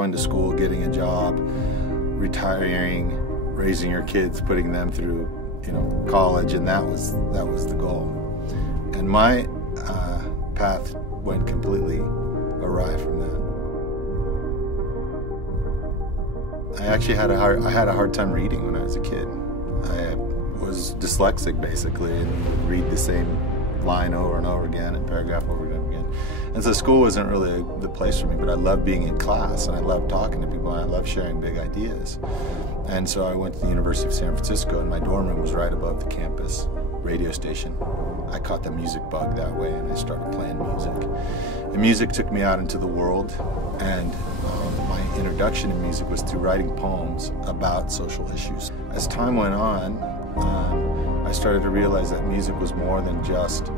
going to school, getting a job, retiring, raising your kids, putting them through, college, and that was the goal. And my path went completely awry from that. I actually had a hard time reading when I was a kid. I was dyslexic basically, and would read the same line over and over again, and paragraph over and over again. And so school wasn't really the place for me, but I loved being in class, and I loved talking to people, and I loved sharing big ideas. And so I went to the University of San Francisco, and my dorm room was right above the campus radio station. I caught the music bug that way, and I started playing music. And music took me out into the world, and my introduction to music was through writing poems about social issues. As time went on, I started to realize that music was more than just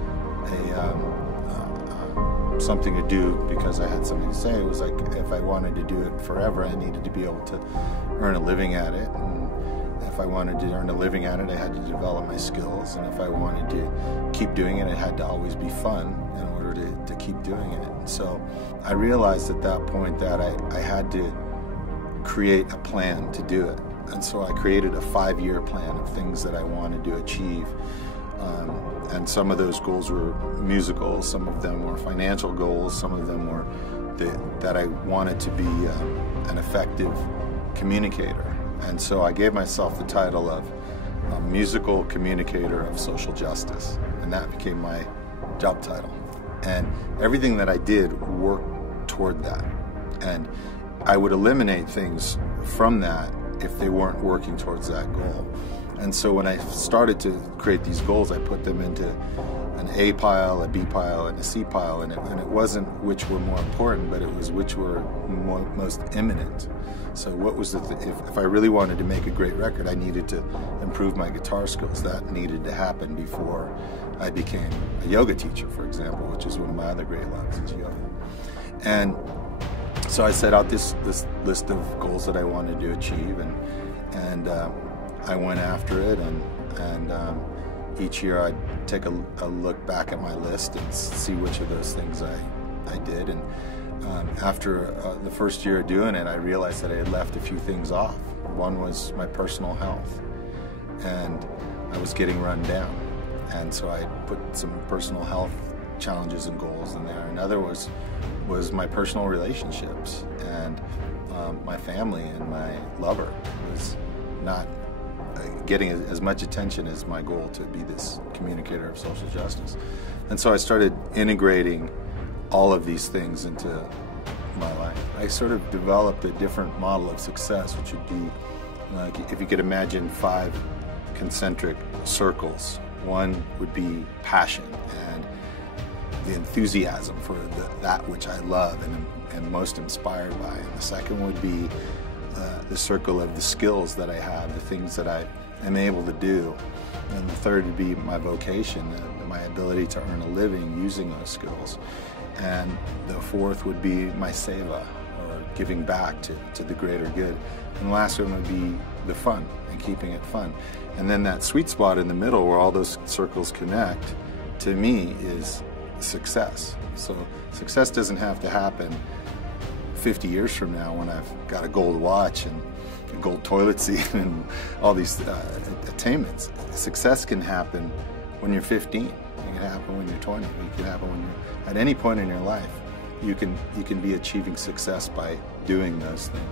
something to do because I had something to say. It was like if I wanted to do it forever, I needed to be able to earn a living at it. And if I wanted to earn a living at it, I had to develop my skills. And if I wanted to keep doing it, it had to always be fun in order to keep doing it. And so I realized at that point that I had to create a plan to do it. And so I created a 5-year plan of things that I wanted to achieve. And some of those goals were musical, some of them were financial goals, some of them were that I wanted to be an effective communicator. And so I gave myself the title of musical communicator of social justice, and that became my job title. And everything that I did worked toward that. And I would eliminate things from that if they weren't working towards that goal. And so when I started to create these goals, I put them into an A pile, a B pile, and a C pile, and it wasn't which were more important, but it was which were most imminent. So what was if I really wanted to make a great record, I needed to improve my guitar skills. That needed to happen before I became a yoga teacher, for example, which is one of my other great loves, is yoga. And so I set out this list of goals that I wanted to achieve, and I went after it, and each year I'd take a look back at my list and see which of those things I did. And after the first year of doing it, I realized that I had left a few things off. One was my personal health, and I was getting run down. And so I put some personal health challenges and goals in there. Another was my personal relationships, and my family and my lover was not getting as much attention as my goal to be this communicator of social justice. And so I started integrating all of these things into my life. I sort of developed a different model of success, which would be if you could imagine 5 concentric circles. One would be passion and the enthusiasm for that which I love and am most inspired by. And the second would be the circle of the skills that I have, the things that I am able to do. And the third would be my vocation, my ability to earn a living using those skills. And the fourth would be my seva, or giving back to the greater good. And the last one would be the fun, and keeping it fun. And then that sweet spot in the middle where all those circles connect, to me, is success. So success doesn't have to happen 50 years from now when I've got a gold watch and a gold toilet seat and all these attainments. Success can happen when you're 15. It can happen when you're 20. It can happen when you're at any point in your life. You can be achieving success by doing those things.